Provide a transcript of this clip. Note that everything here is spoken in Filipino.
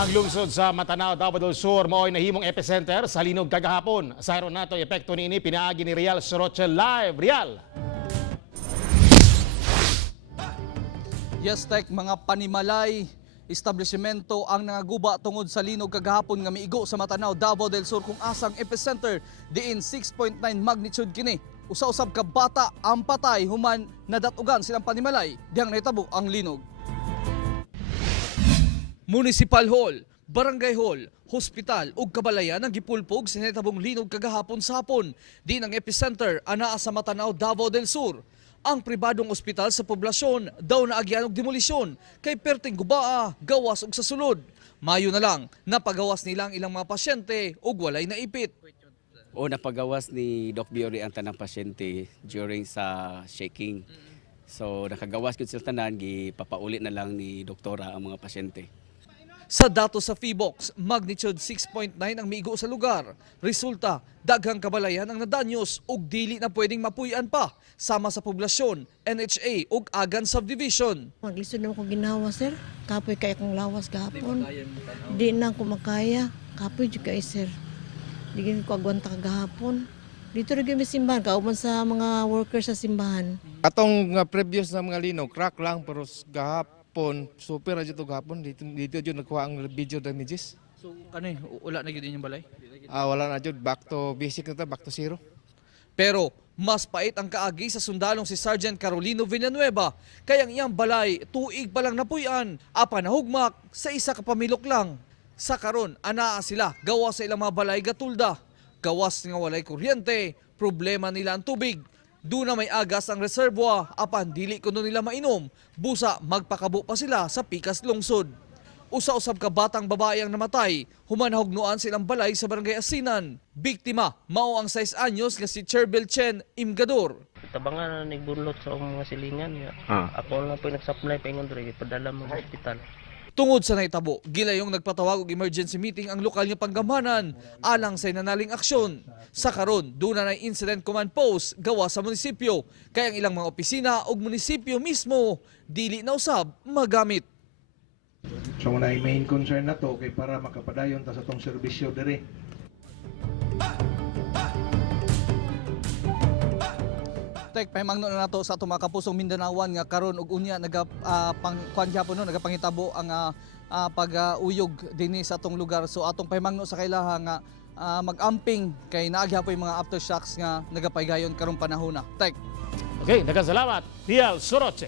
Ang lungsod sa Matanao, Davao del Sur mao ay nahimong epicenter sa Linog kagahapon. Sa haron nato epekto niini pinaagi ni Rial Soroche live. Rial. Yes, Tek, mga panimalay, establishmento ang nangaguba tungod sa Linog kagahapon nga miigo sa Matanao, Davao del Sur kung asang epicenter diin 6.9 magnitude kini. Usa-usab ka bata ang patay human nadatugan silang panimalay dihang nahitabo ang Linog. Municipal Hall, Barangay Hall, Hospital ug kabalayan ang gipulpog sa nahitabong Linog kagahapon sa hapon. Di ang epicenter anaa sa Matanao, Davao del Sur. Ang pribadong ospital sa poblasyon daw na agyan og demolisyon kay perting gubaa, gawas ug sa sulod. Mayo na lang napagawas nilang ilang mga pasyente ug walay naipit. O napagawas ni Doc Biori ang tanang pasyente during sa shaking. So nakagawas ko sila tanan, gipapaulit na lang ni doktora ang mga pasyente. Sa datos sa Feebox, magnitude 6.9 ang miigo sa lugar. Resulta, daghang kabalayan ang nadanyos ug dili na pwedeng mapuy-an pa sama sa poblasyon, NHA ug Agan Subdivision. Maglisod naman ko ginawa, sir. Kapoy kaya kong lawas gahapon. Di na ako makaya. Kapoy juga sir. Di gini ko agwanta kagahapon. Dito rin kami simbahan, kauban sa mga workers sa simbahan. Atong previous na mga Linog, crack lang pero gahapon, super adyo to gahapon. Dito jud nagkuha ang video damages. So kani wala na gyud inyong balay? Wala na jud, back to basic na ta, back to zero. Pero mas pait ang kaagi sa sundalong si Sergeant Carolino Villanueva kaya ang iyang balay tuig pa lang napuy-an, apa nahugmak sa isa ka pamilok lang. Sa karon anaa sila gawa sa ilang mga balay gatulda. Gawas nga walay kuryente, problema nila ang tubig. Doon na may agas ang reservoir, apan dili kuno nila mainom. Busa magpakabo pa sila sa pikas lungsod. Usa-usab ka batang babae ang namatay, humanahugnuan silang balay sa barangay Asinan. Biktima, mao ang 6 anyos nga si Cherbel Chen Imgador. Tabangan na nagbunlot sa mga silingan. Ako lang po nagsupply pa ingon diri padala mo sa ospital. Tungod sa nahitabo, gilayong nagpatawag og emergency meeting ang lokal nga panggamhanan alang sa nanaling aksyon. Sa karon, doon na incident command post gawa sa munisipyo, kaya ang ilang mga opisina ug munisipyo mismo dili na usab magamit. So na main concern na to kay para makapadayon ta sa tong serbisyo dire. Tek pahimangno na nato sa atong mga kapusong Mindanawan nga karon ug unya nagapangitabo ang pag-uyog dinhi sa atong lugar. So atong pahimangno sa kailaha nga mag-amping kay naagi pa yung mga aftershocks nga nagapaygayon karong panahon na. Tek. Okay, daghang salamat. Rial Soroche.